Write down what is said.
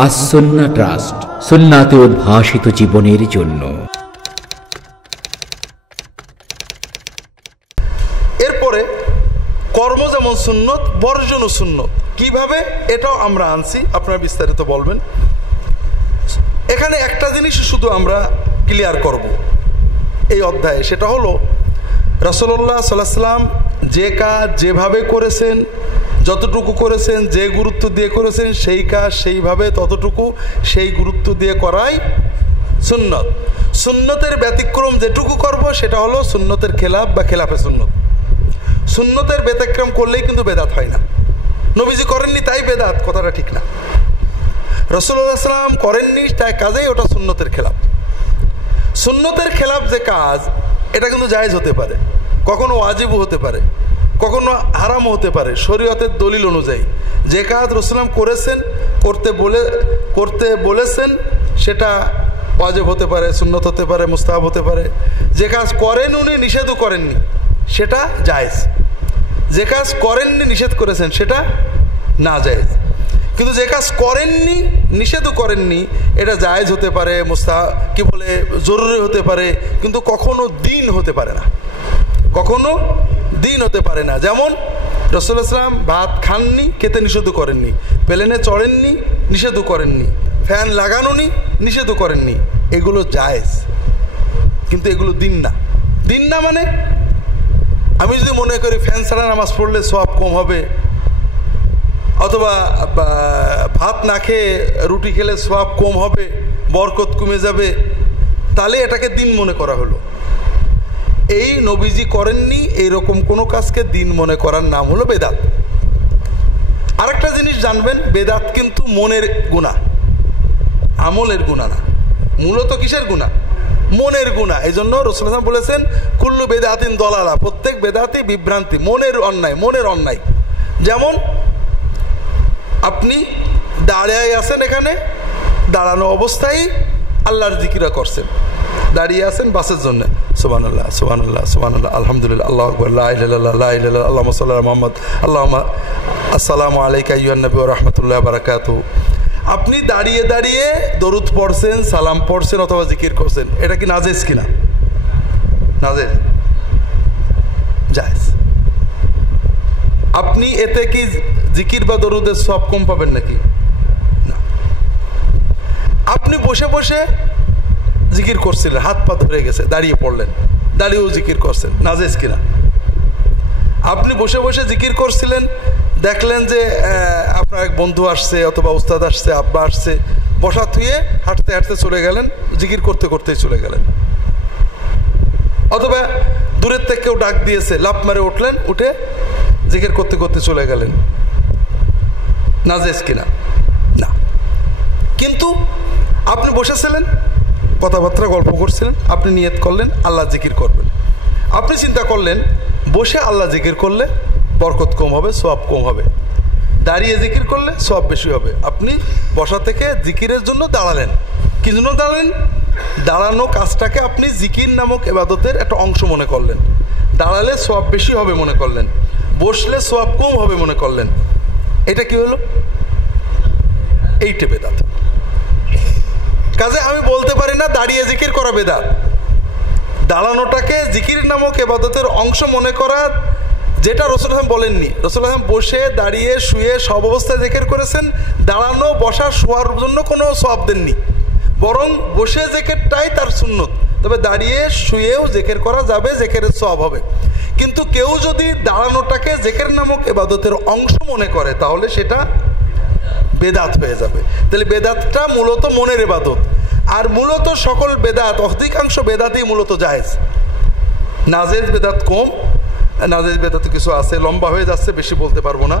As Sunnah trust, সুন্নাতে উদ্ভাসিত জীবনের জন্য। এরপরে কর্ম যেমন সুন্নত, বর্জনও সুন্নত। কিভাবে এটাও আমরা আনছি, আপনারা বিস্তারিত বলবেন। এখানে একটা জিনিস শুধু আমরা ক্লিয়ার করব এই অধ্যায়ে, সেটা হলো রাসূলুল্লাহ সাল্লাল্লাহু আলাইহি ওয়াসাল্লাম যে কাজ যেভাবে করেছেন, যতটুকু করেছেন, যে গুরুত্ব দিয়ে করেছেন, সেই কাজ সেইভাবে ততটুকু সেই গুরুত্ব দিয়ে করাই সুন্নত। সুন্নতের ব্যতিক্রম যেটুকু করব সেটা হলো সুন্নতের খেলাফ বা খেলাফে সুন্নত। সুন্নতের ব্যতিক্রম করলেই কিন্তু বেদাত হয় না। নবীজি করেননি তাই বেদাত, কথাটা ঠিক না। রাসূলুল্লাহ সাল্লাল্লাহু আলাইহি ওয়াসাল্লাম করেননি তাই কাজেই ওটা সুন্নতের খেলাফ। সুন্নতের খেলাফ যে কাজ, এটা কিন্তু জায়েজ হতে পারে, কখনো ওয়াজিবও হতে পারে, কখনো হারামও হতে পারে শরীয়তের দলিল অনুযায়ী। যে কাজ রাসূলুল্লাহ করেছেন, করতে বলেছেন, সেটা ওয়াজিব হতে পারে, সুন্নত হতে পারে, মুস্তাহাব হতে পারে। যে কাজ করেন উনি, নিষেধও করেননি, সেটা জায়েজ। যে কাজ করেননি, নিষেধ করেছেন, সেটা না জায়েজ। কিন্তু যে কাজ করেননি, নিষেধও করেননি, এটা জায়েজ হতে পারে, জরুরি হতে পারে, কিন্তু কখনো দিন হতে পারে না, কখনো দিন হতে পারে না। যেমন রাসূলুল্লাহ সাল্লাল্লাহু আলাইহি ওয়াসাল্লাম ভাত খাননি, খেতে নিষেধও করেননি, প্লেনে চড়েননি, নিষেধও করেননি, ফ্যান লাগানোনি, নিষেধও করেননি, এগুলো জায়েজ। কিন্তু এগুলো দিন না। দিন না মানে আমি যদি মনে করি ফ্যান ছাড়া নামাজ পড়লে সওয়াব কম হবে, অথবা ভাত না খেয়ে রুটি খেলে সওয়াব কম হবে, বরকত কমে যাবে, তাহলে এটাকে দিন মনে করা হলো। এই নবীজি করেননি এইরকম কোনো কাজকে দিন মনে করার নাম হলো বেদাত। আরেকটা জিনিস জানবেন, বেদাত কিন্তু মনের গুনাহ, আমলের গুনাহ না। মূলত কিসের গুনাহ? মনের গুনাহ। এই জন্য রাসূলুল্লাহ সাল্লাল্লাহু আলাইহি ওয়াসাল্লাম বলেছেন কুল্লু বেদাতিন দলালা, প্রত্যেক বেদাতি বিভ্রান্তি, মনের অন্যায়, মনের অন্যায়। যেমন আপনি দাঁড়িয়ে আছেন, এখানে দাঁড়ানো অবস্থায় আল্লাহর জিকিরা করছেন, দাঁড়িয়ে আছেন বাসের জন্য, সুবহানাল্লাহ সুবহানাল্লাহ সুবহানাল্লাহ আলহামদুলিল্লাহ আল্লাহু আকবার লা ইলাহা ইল্লাল্লাহ লা ইলাহা ইল্লাল্লাহ আল্লাহুম্মা সাল্লি আলা মুহাম্মদ আল্লাহুম্মা আসসালামু আলাইকা আইয়ুহান নবী ওয়া রাহমাতুল্লাহি ওয়া বারাকাতুহু। আপনি দাঁড়িয়ে দাঁড়িয়ে দরুদ পড়ছেন, সালাম পড়ছেন, অথবা জিকির করছেন, এটা কি নাজেজ কিনা? নাজেজ, জায়েজ। আপনি এতে কি জিকির বা দরুদের সওয়াব কম পাবেন নাকি? না। আপনি বসে বসে জিকির করছিলেন, হাত পা ধরে গেছে, দাঁড়িয়ে পড়লেন, দাঁড়িয়েও জিকির করছেন, নাজেজ কিনা? আপনি বসে বসে জিকির করছিলেন, দেখলেন যে আপনার এক বন্ধু আসছে, অথবা উস্তাদ আসছে, আব্বা আসছে, বসা থুয়ে হাঁটতে হাঁটতে চলে গেলেন, জিকির করতে করতেই চলে গেলেন। অথবা দূরের থেকে কেউ ডাক দিয়েছে, লাফ মারে উঠলেন, উঠে জিকির করতে করতে চলে গেলেন, নাজেজ কিনা? না। কিন্তু আপনি বসেছিলেন, কথাবার্তা গল্প করছিলেন, আপনি নিয়ত করলেন আল্লাহ জিকির করবেন। আপনি চিন্তা করলেন বসে আল্লাহ জিকির করলে বরকত কম হবে, সওয়াব কম হবে, দাঁড়িয়ে জিকির করলে সওয়াব বেশি হবে। আপনি বসা থেকে জিকিরের জন্য দাঁড়ালেন। কি জন্য দাঁড়ালেন? দাঁড়ানো কাজটাকে আপনি জিকির নামক ইবাদতের একটা অংশ মনে করলেন। দাঁড়ালে সওয়াব বেশি হবে মনে করলেন, বসলে সওয়াব কম হবে মনে করলেন। এটা কি হলো? এইটা বেদাত। কাজে আমি বলতে পারি না দাঁড়িয়ে জিকির করা বেদাত। দাঁড়ানোটাকে জিকির নামক ইবাদতের অংশ মনে করা, যেটা রাসূলুল্লাহ বলেননি। রাসূলুল্লাহ বসে দাঁড়িয়ে শুয়ে সব অবস্থায় জিকির করেছেন, দাঁড়ানো বসা শোয়ার জন্য কোনো সওয়াব দেননি, বরং বসে জিকিরটাই তার সুন্নত। তবে দাঁড়িয়ে শুয়েও জিকির করা যাবে, জিকিরের সওয়াব হবে। কিন্তু কেউ যদি দাঁড়ানোটাকে জিকির নামক ইবাদতের অংশ মনে করে, তাহলে সেটা বেদাত হয়ে যাবে। তাহলে বেদাতটা মূলত মনের ইবাদত। আর মূলত সকল বেদাত, অধিকাংশ বেদাতই মূলত জায়েজ। নাজেজ বেদাত কম, নাজেজ বেদাত কিছু আছে, লম্বা হয়ে যাচ্ছে, বেশি বলতে পারবো না।